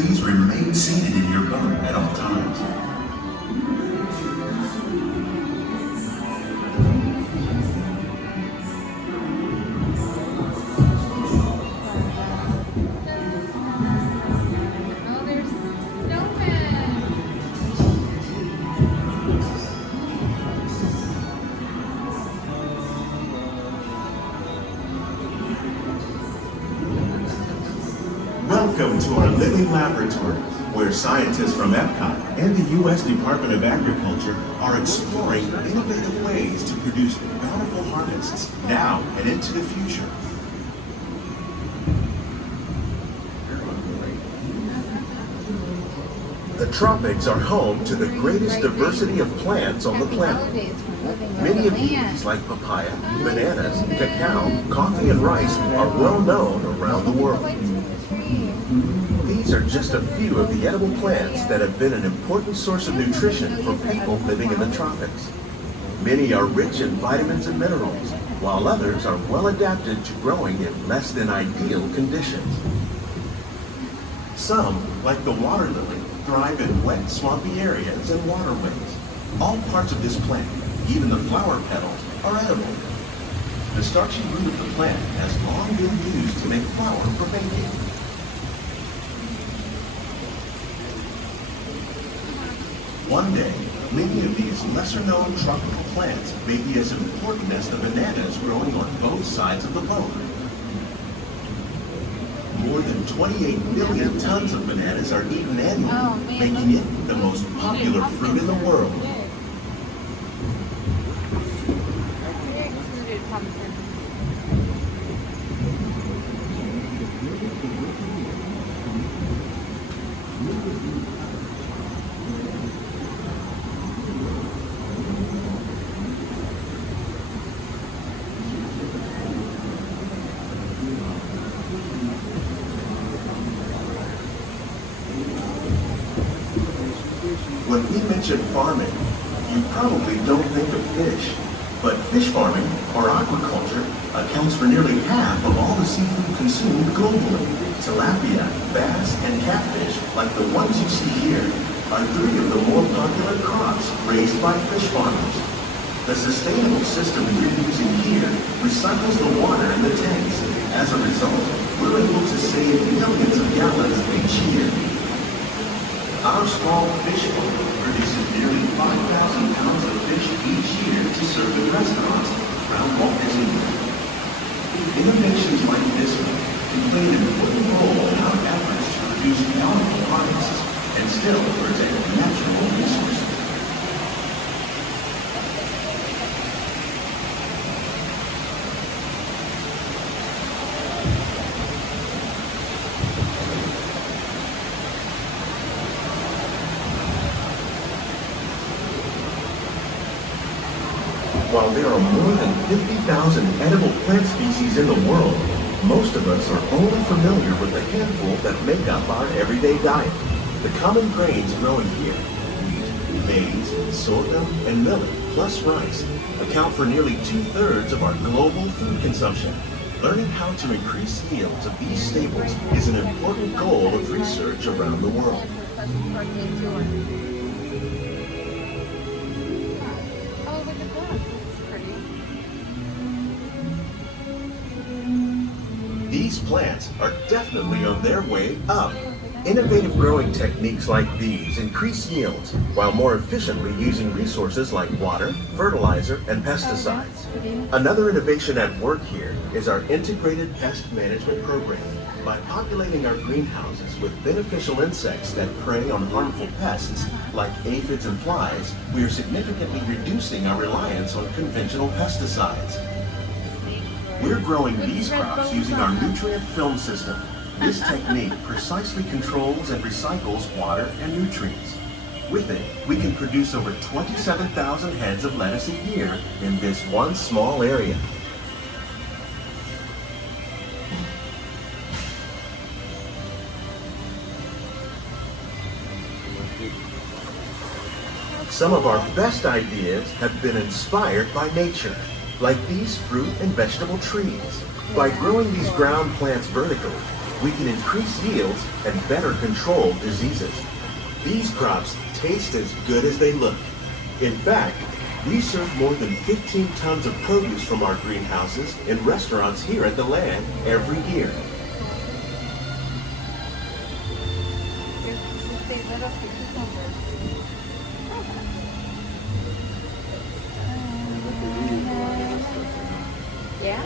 please remain seated in your boat at all times. Oh, there's snowmen. Welcome to our living laboratory, where scientists from Epcot and the U.S. Department of Agriculture are exploring innovative ways to produce bountiful harvests now and into the future. The tropics are home to the greatest diversity of plants on the Happy planet. holidays from living where Many the of land. these, like papaya, bananas, cacao, coffee, and rice, are well known around the world. Lights from the tree. These are just a few of the edible plants that have been an important source of nutrition for people living in the tropics. Many are rich in vitamins and minerals, while others are well adapted to growing in less than ideal conditions. Some, like the water lily, thrive in wet, swampy areas and waterways. All parts of this plant, even the flower petals, are edible. The starchy root of the plant has long been used to make flour for baking. One day, many of these lesser-known tropical plants may be as important as the bananas growing on both sides of the boat. More than 28 million tons of bananas are eaten annually, Oh, man, making it the most popular fruit in the world. When we mention farming, you probably don't think of fish. But fish farming, or aquaculture, accounts for nearly half of all the seafood consumed globally. Tilapia, bass, and catfish, like the ones you see here, are three of the more popular crops raised by fish farmers. The sustainable system we're using here recycles the water in the tanks. As a result, we're able to save millions of gallons each year. Our small fish farm produces nearly 5,000 pounds of fish each year to serve in restaurants around Walt Disney World. Innovations like this one can play an important role in our efforts to produce bountiful harvests and still protect natural resources. While there are more than 50,000 edible plant species in the world, most of us are only familiar with the handful that make up our everyday diet. The common grains growing here, wheat, maize, sorghum, and millet, plus rice, account for nearly 2/3 of our global food consumption. Learning how to increase yields of these staples is an important goal of research around the world. Oh, look at this. This is pretty. These plants are definitely on their way up. Innovative growing techniques like these increase yields while more efficiently using resources like water, fertilizer, and pesticides. Another innovation at work here is our integrated pest management program. By populating our greenhouses with beneficial insects that prey on harmful pests like aphids and flies, we are significantly reducing our reliance on conventional pesticides. We're growing these crops using our nutrient film system. This technique precisely controls and recycles water and nutrients. With it, we can produce over 27,000 heads of lettuce a year in this one small area. Some of our best ideas have been inspired by nature, like these fruit and vegetable trees. By growing these ground plants vertically, we can increase yields and better control diseases. These crops taste as good as they look. In fact, we serve more than 15 tons of produce from our greenhouses in restaurants here at the land every year. They lit up the cucumbers. Yeah.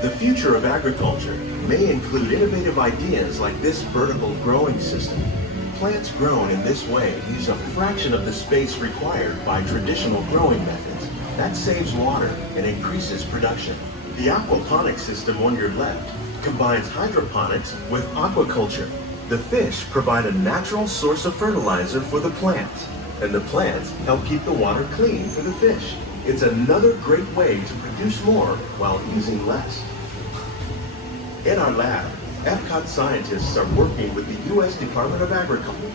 The future of agriculture may include innovative ideas like this vertical growing system. Plants grown in this way use a fraction of the space required by traditional growing methods. That saves water and increases production. The aquaponics system on your left combines hydroponics with aquaculture. The fish provide a natural source of fertilizer for the plants, and the plants help keep the water clean for the fish. It's another great way to produce more while using less. In our lab, Epcot scientists are working with the U.S. Department of Agriculture.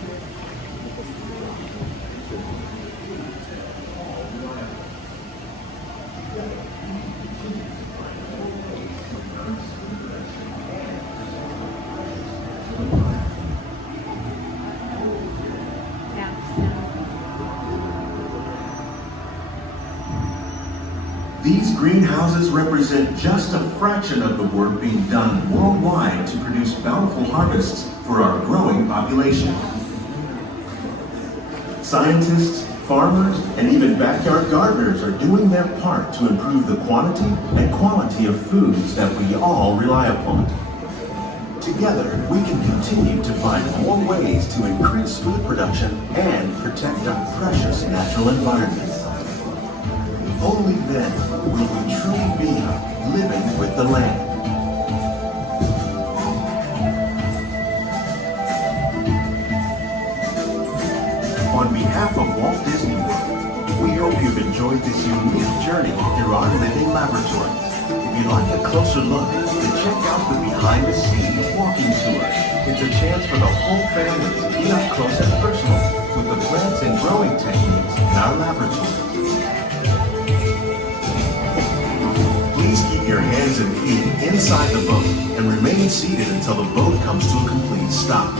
These greenhouses represent just a fraction of the work being done worldwide to produce bountiful harvests for our growing population. Scientists, farmers, and even backyard gardeners are doing their part to improve the quantity and quality of foods that we all rely upon. Together, we can continue to find more ways to increase food production and protect our precious natural environment. Only then will we truly be living with the land. On behalf of Walt Disney World, we hope you've enjoyed this unique journey through our living laboratory. If you'd like a closer look, then check out the behind-the-scenes walking tour. It's a chance for the whole family to get up close and personal with the plants and growing techniques in our laboratory. Please keep your hands and feet inside the boat and remain seated until the boat comes to a complete stop.